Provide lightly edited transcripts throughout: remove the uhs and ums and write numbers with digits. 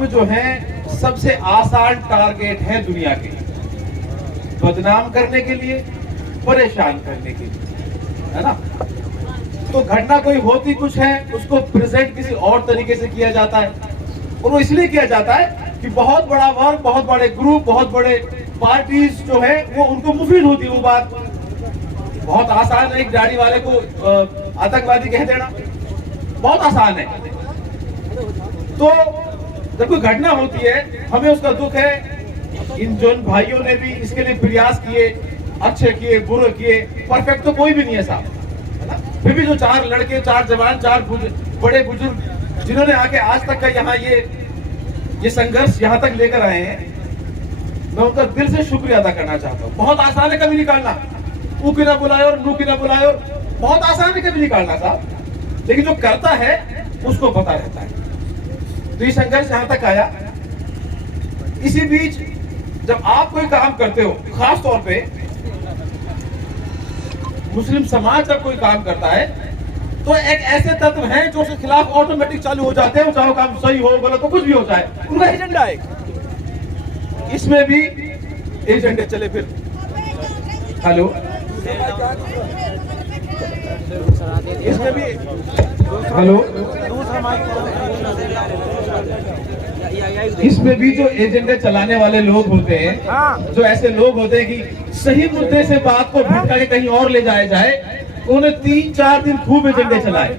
हम जो हैं सबसे आसान टारगेट है दुनिया के, बदनाम करने के लिए, परेशान करने के लिए, है ना। तो घटना कोई होती कुछ है, उसको प्रेजेंट किसी और तरीके से किया जाता है, और वो इसलिए किया जाता है कि बहुत बड़ा वर्ग, बहुत बड़े ग्रुप, बहुत बड़े पार्टीज जो है वो उनको मुफीद होती है वो बात। बहुत आसान है एक दाढ़ी वाले को आतंकवादी कह देना, बहुत आसान है। तो जब कोई घटना होती है हमें उसका दुख है। इन जन भाइयों ने भी इसके लिए प्रयास किए, अच्छे किए, बुरे किए, परफेक्ट तो कोई भी नहीं है साहब, है ना। फिर भी जो 4 लड़के, 4 जवान, 4 बड़े बुजुर्ग जिन्होंने आके आज तक का यहाँ ये संघर्ष यहाँ तक लेकर आए हैं, मैं उनका दिल से शुक्रिया अदा करना चाहता हूँ। बहुत आसान है कभी निकालना, ऊ की ना बुलाए और नू की ना बुलाए, और बहुत आसान है कभी निकालना साहब, लेकिन जो करता है उसको पता रहता है। तो ये संघर्ष यहाँ तक आया। इसी बीच जब आप कोई काम करते हो, खास तौर पे मुस्लिम समाज जब कोई काम करता है, तो एक ऐसे तत्व हैं जो उसके खिलाफ ऑटोमेटिक चालू हो जाते हैं, चाहे काम सही हो गलत हो कुछ भी हो जाए, उनका एजेंडा है। इसमें भी एजेंडे चले फिर। हेलो, इसमें भी हेलो, इसमें भी जो एजेंडे चलाने वाले लोग होते हैं, जो ऐसे लोग होते हैं कि सही मुद्दे से बात को भटका के कहीं और ले जाया जाए, उन्होंने 3-4 दिन खूब एजेंडे चलाए।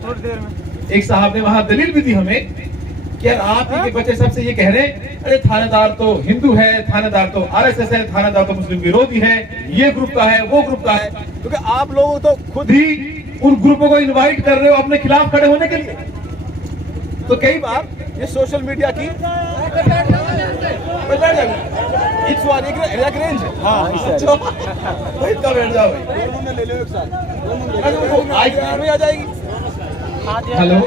एक साहब ने वहां दलील भी दी हमें कि यार आप ही के बच्चे सबसे ये कह रहे हैं, अरे थानेदार तो हिंदू है, थानेदार तो आरएसएस है, थानेदार तो मुस्लिम विरोधी है, ये ग्रुप का है, वो ग्रुप का है, क्योंकि आप लोग तो खुद ही उन ग्रुपों को इनवाइट कर रहे हो अपने खिलाफ खड़े होने के लिए। तो कई बार ये सोशल मीडिया की आ जाएगी। हेलो,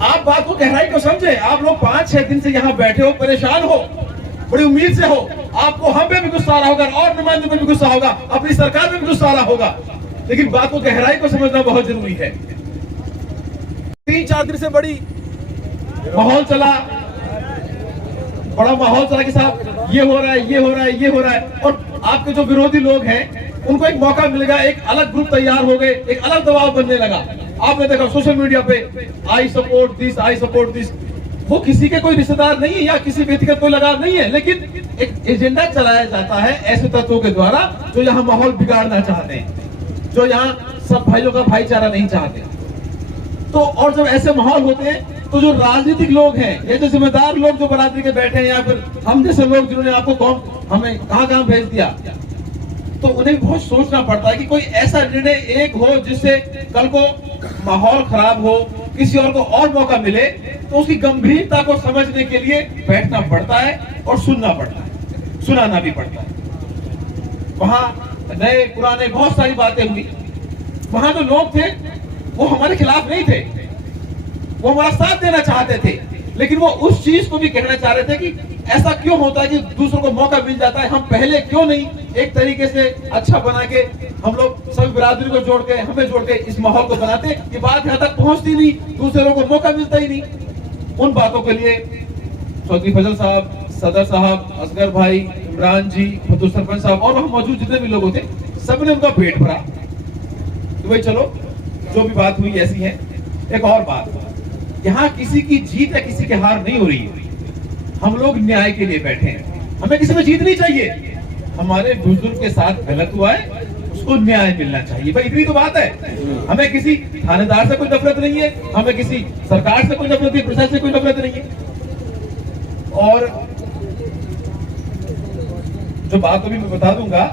आप बात को गहराई को समझे। आप लोग 5-6 दिन से यहाँ बैठे हो, परेशान हो, बड़ी उम्मीद से हो, आपको हम पे भी गुस्सा आ रहा होगा और नुमाइंदों पे भी गुस्सा होगा, अपनी सरकार पे भी गुस्सा आ रहा होगा, लेकिन बात को गहराई को समझना बहुत जरूरी है। 3-4 दिन से बड़ी माहौल चला, बड़ा माहौल चला कि साहब ये हो रहा है, ये हो रहा है, ये हो रहा है, और आपके जो विरोधी लोग हैं उनको एक मौका मिल गया, एक अलग ग्रुप तैयार हो गए, एक अलग दबाव बनने लगा। आपने देखा सोशल मीडिया पे I support this, I support this. वो किसी के कोई रिश्तेदार नहीं है या किसी व्यक्तिगत कोई लगाव नहीं है, लेकिन एक एजेंडा चलाया जाता है ऐसे तत्वों के द्वारा जो यहाँ माहौल बिगाड़ना चाहते हैं, जो यहाँ सब भाइयों का भाईचारा नहीं चाहते। तो और जब ऐसे माहौल होते हैं तो जो राजनीतिक लोग हैं, ये जो जिम्मेदार लोग जो बरादरी के बैठे हैं, या फिर हम जैसे लोग जिन्होंने आपको कौन हमें कहाँ भेज दिया, तो उन्हें बहुत सोचना पड़ता है कि कोई ऐसा निर्णय एक हो जिससे कल को माहौल खराब हो, किसी और को और मौका मिले, तो उसकी गंभीरता को समझने के लिए बैठना पड़ता है और सुनना पड़ता है, सुनाना भी पड़ता है। वहां नए पुराने बहुत सारी बातें हुई। वहां जो लोग थे वो हमारे खिलाफ नहीं थे, वो हमारा साथ देना चाहते थे, लेकिन वो उस चीज को भी कहना चाह रहे थे कि ऐसा क्यों होता है कि दूसरों को मौका मिल जाता है, हम पहले क्यों नहीं एक तरीके से अच्छा बना के हम लोग सभी बिरादरी को जोड़ के, हमें जोड़ के इस माहौल को बनाते। ये बात यहाँ तक पहुंचती नहीं, दूसरे लोगों को मौका मिलता ही नहीं। उन बातों के लिए चौधरी फजल साहब, सदर साहब, असगर भाई, इमरान जी, फतुल सरपंच साहब और वहां मौजूद जितने भी लोग थे, सबने उनका पेट भरा। तो भाई चलो जो भी बात हुई ऐसी है। एक और बात, यहाँ किसी की जीत या किसी की हार नहीं हो रही है, हम लोग न्याय के लिए बैठे हैं, हमें किसी में जीत नहीं चाहिए। हमारे बुजुर्ग के साथ गलत हुआ है, उसको न्याय मिलना चाहिए, भाई इतनी तो बात है। हमें किसी थानेदार से कोई नफरत नहीं है, हमें किसी सरकार से कोई नफरत नहीं, प्रशासन से कोई नफरत नहीं है। और जो बात अभी मैं बता दूंगा,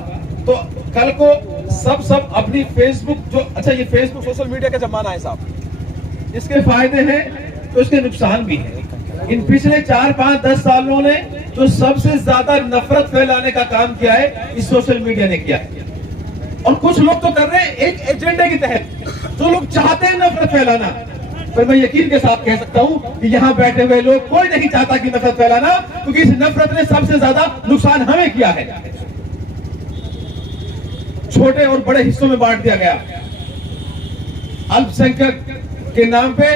तो कल को सब अपनी फेसबुक जो, अच्छा ये फेसबुक सोशल मीडिया का जमाना है साहब, इसके फायदे हैं तो इसके नुकसान भी हैं। इन पिछले 4-5-10 सालों ने जो सबसे ज्यादा नफरत फैलाने का काम किया है इस सोशल मीडिया ने किया है। और कुछ लोग तो कर रहे हैं एक एजेंडे के तहत, जो लोग चाहते हैं नफरत फैलाना। पर मैं यकीन के साथ कह सकता हूं कि यहाँ बैठे हुए लोग कोई नहीं चाहता कि नफरत फैलाना, क्योंकि इस नफरत ने सबसे ज्यादा नुकसान हमें किया है। छोटे और बड़े हिस्सों में बांट दिया गया, अल्पसंख्यक के नाम पे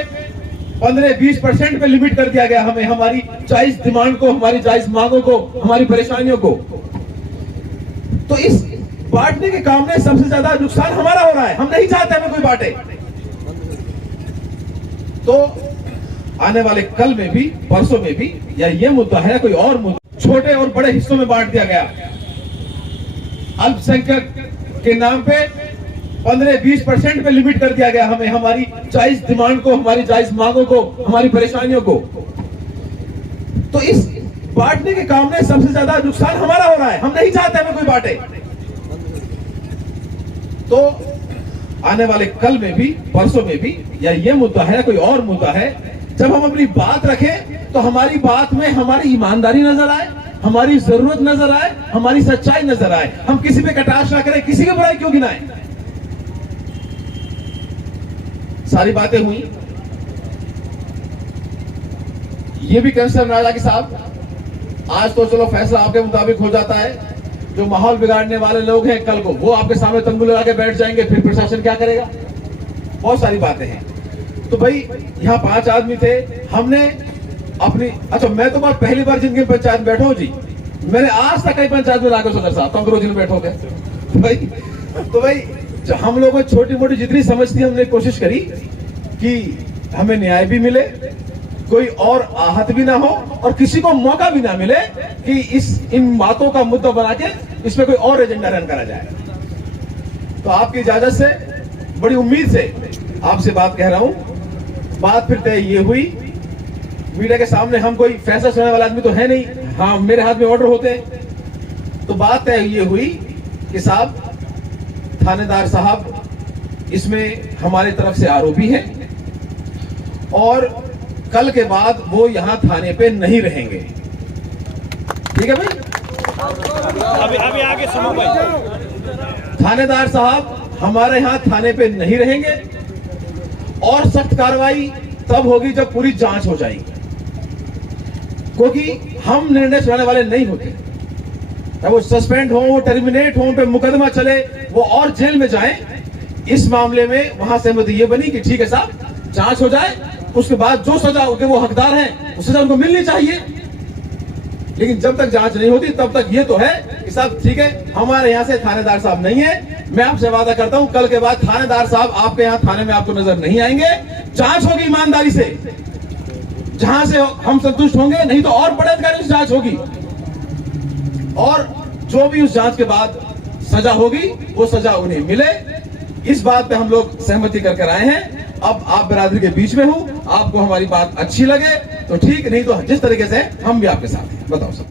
15-20% पे लिमिट कर दिया गया हमें, हमारी जायज डिमांड को, हमारी जायज मांगों को, हमारी परेशानियों को। तो इस बांटने के काम में सबसे ज्यादा नुकसान हमारा हो रहा है। हम नहीं चाहते हमें कोई बांटे। तो आने वाले कल में भी, परसों में भी, या ये मुद्दा है या कोई और मुद्दा, छोटे और बड़े हिस्सों में बांट दिया गया। अल्पसंख्यक के नाम पे 15-20% पे लिमिट कर दिया गया हमें, हमारी जायज डिमांड को, हमारी जायज मांगों को, हमारी परेशानियों को। तो इस बांटने के काम में सबसे ज्यादा नुकसान हमारा हो रहा है। हम नहीं चाहते हमें कोई बांटे। तो आने वाले कल में भी, परसों में भी, या ये मुद्दा है या कोई और मुद्दा है, जब हम अपनी बात रखें तो हमारी बात में हमारी ईमानदारी नजर आए, हमारी जरूरत नजर आए, हमारी सच्चाई नजर आए। हम किसी पे कटाक्ष ना करें, किसी की बुराई क्यों गिनाएं। सारी बातें हुई। ये भी कंसर्न राजा कि साहब, आज तो चलो फैसला आपके मुताबिक हो जाता है, जो माहौल बिगाड़ने वाले लोग हैं कल को वो आपके सामने तंबू लगा के बैठ जाएंगे, फिर प्रशासन क्या करेगा। बहुत सारी बातें हैं। तो भाई यहाँ 5 आदमी थे, हमने अपनी, अच्छा मैं तो बात पहली बार जिनकी पंचायत बैठा हूं जी, मैंने आज तक कई पंचायत में राघव सदर साहब कंकरों जिन बैठोगे। तो भाई हम लोगों ने छोटी मोटी जितनी समझ थी हमने कोशिश करी कि हमें न्याय भी मिले, कोई और आहत भी ना हो, और किसी को मौका भी ना मिले कि इन बातों का मुद्दा बना के इस पे कोई और एजेंडा रन करा जाए। तो आपकी इजाजत से, बड़ी उम्मीद से आपसे बात कह रहा हूं। बात फिर तय ये हुई, मीडिया के सामने हम कोई फैसला सुनाने वाला आदमी तो है नहीं, हाँ मेरे हाथ में ऑर्डर होते हैं। तो बात तय ये हुई कि साहब, थानेदार साहब इसमें हमारी तरफ से आरोपी हैं और कल के बाद वो यहां थाने पे नहीं रहेंगे। ठीक है भाई, अभी आगे सुनो भाई। थानेदार साहब हमारे यहां थाने पे नहीं रहेंगे और सख्त कार्रवाई तब होगी जब पूरी जांच हो जाएगी, क्योंकि हम निर्णय सुनाने वाले नहीं होते। वो सस्पेंड हो, वो टर्मिनेट हो, उन पे मुकदमा चले, वो और जेल में जाएं, इस मामले में वहां सहमति ये बनी कि ठीक है साहब, जांच हो जाए, उसके बाद जो सजा उनके वो हकदार हैं वो सजा उनको मिलनी चाहिए। लेकिन जब तक जांच नहीं होती तब तक ये तो है कि साहब ठीक है, हमारे यहाँ से थानेदार साहब नहीं है। मैं आपसे वादा करता हूं कल के बाद थानेदार साहब आपके यहाँ थाने में आपको नजर नहीं आएंगे। जांच होगी ईमानदारी से, जहां से हम संतुष्ट होंगे, नहीं तो और बड़े अधिकारियों से जांच होगी, और जो भी उस जांच के बाद सजा होगी वो सजा उन्हें मिले। इस बात पे हम लोग सहमति कर आए हैं। अब आप बिरादरी के बीच में हूं, आपको हमारी बात अच्छी लगे तो ठीक, नहीं तो जिस तरीके से हम भी आपके साथ हैं। बताओ सब।